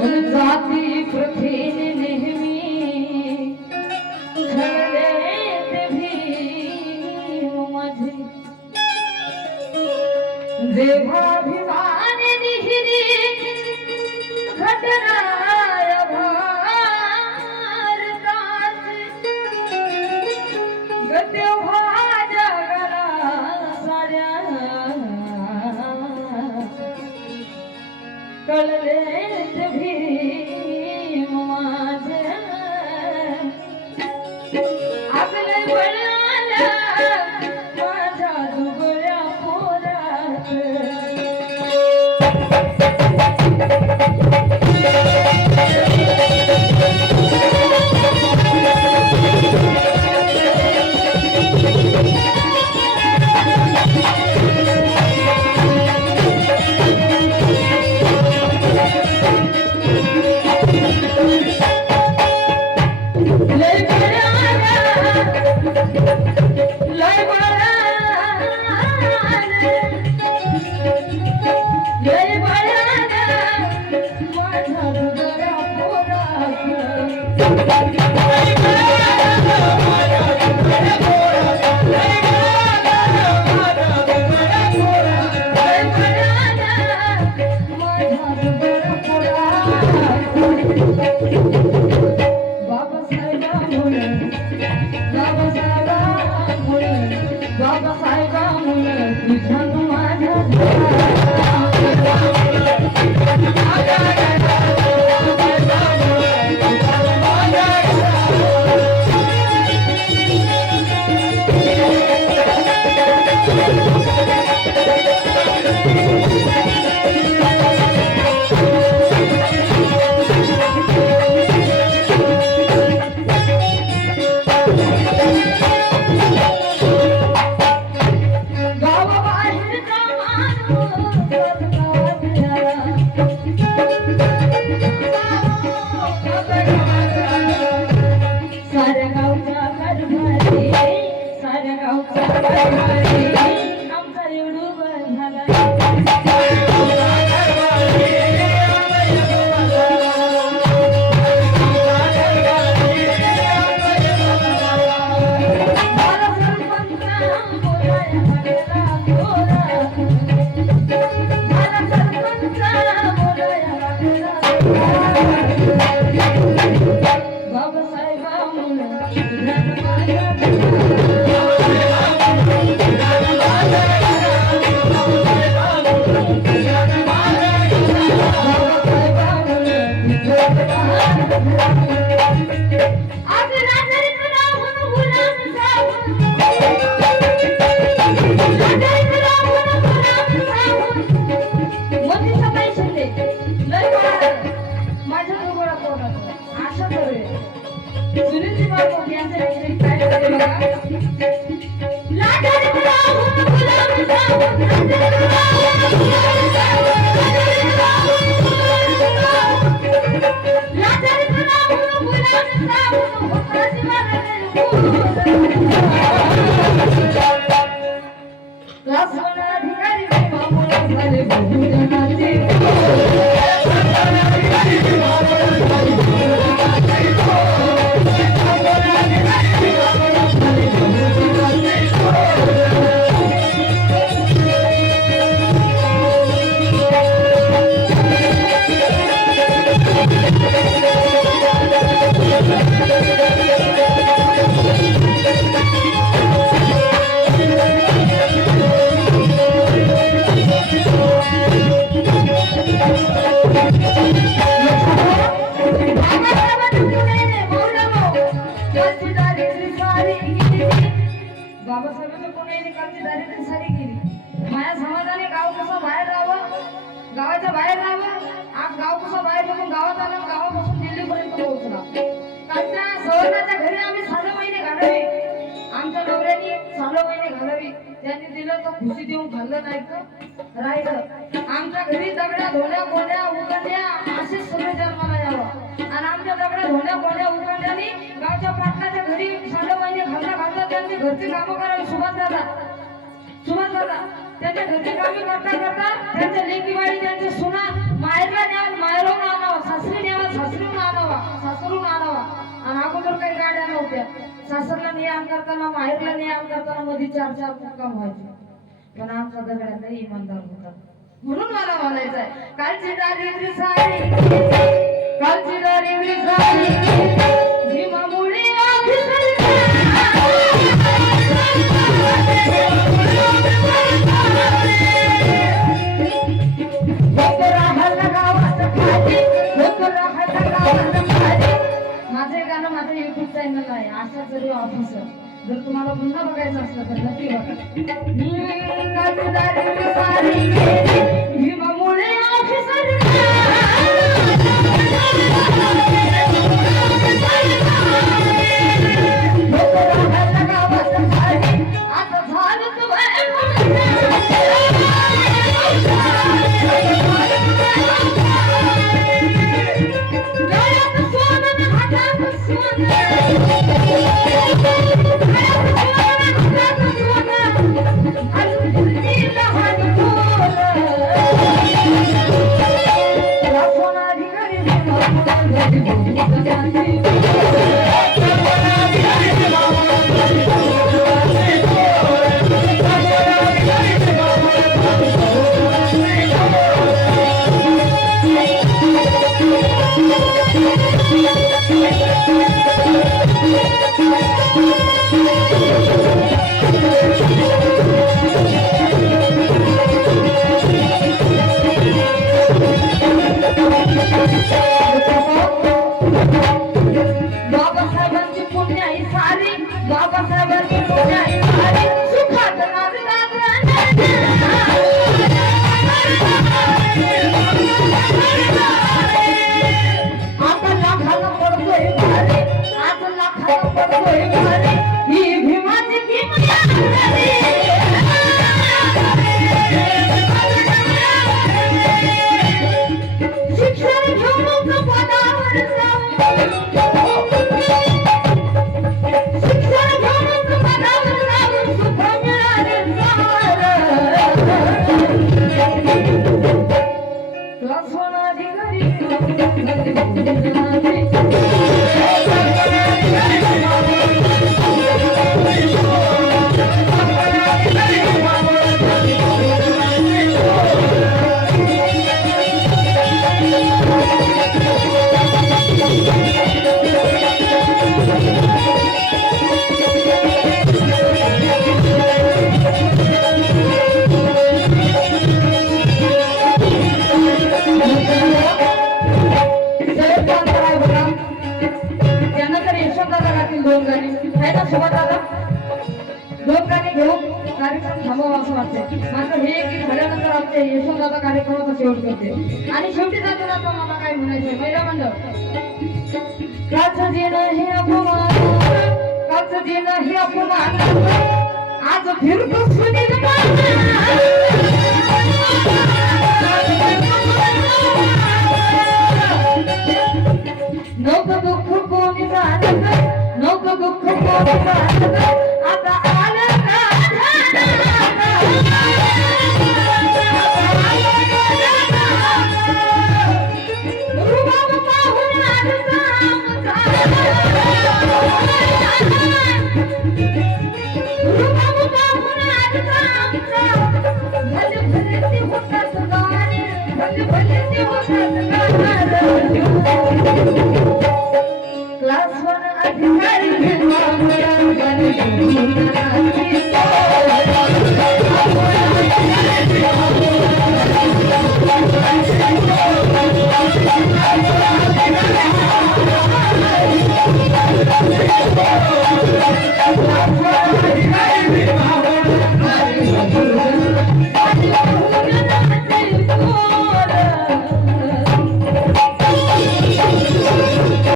जाती प्रथेने नेहमी झळले ते भीम माझे देवाभिमाने निहिरी घटनाय भारताचे गतेव्हा जगाला साऱ्या कळलेच भीम माझे आपले बळाला माझ्या दुबळ्या पोरात गावाच्या बाहेर राहावं आज गाव कसं बाहेर बघून गावात आला गावापासून दिल्लीपर्यंत पोहोचला कालच्या सवर्णाच्या घरी आम्ही 6 महिने घालावे आमच्या नवऱ्याने 6 महिने घालावी त्यांनी दिलं तर खुशी देऊन खाल्लं नाही तर राहिलं आमच्या घरी दगड्या धोल्या कोंड्या उकंड्या असे सगळे जन्माला यावं आणि आमच्या दगड्या धोल्या कोंड्या उकंड्यानी गावच्या पाटलाच्या घरी 6 महिने घालता त्यांनी घरची कामं करावी सुभाष दादा त्यांच्या घरची कामे करता त्यांच्या लेकीबाई त्यांच्या सुना माहेरला न्यावं माहेरवरून आणावं सासरी होत्या. सासरला नियाम करताना माहेरला नियाम करताना मध्ये 4-4 मुक्काम व्हायचे. पण आमचा दगडा लई इमानदार होता. म्हणून मला म्हणायचं आहे कालची दारिद्र्य सारी कालची दारिद्र्य सारी भीमा मुळे माझे गाणं माझं युट्यूब चॅनल आहे आशा जरी ऑफिसर. जर तुम्हाला पुन्हा बघायचं असलं तर नक्की यशोदाचा कार्यक्रमाचा शेवट करते आणि शेवटी जाताना मला काय म्हणायचंय महिला मंडळ काच जे नाही अपमान काच जे नाही अपमान आज फिरतो सुनील नको दुःख कोणी जाणत नको दुःख कोणी जाणत आता आलं का क्लास 1 अधिकारी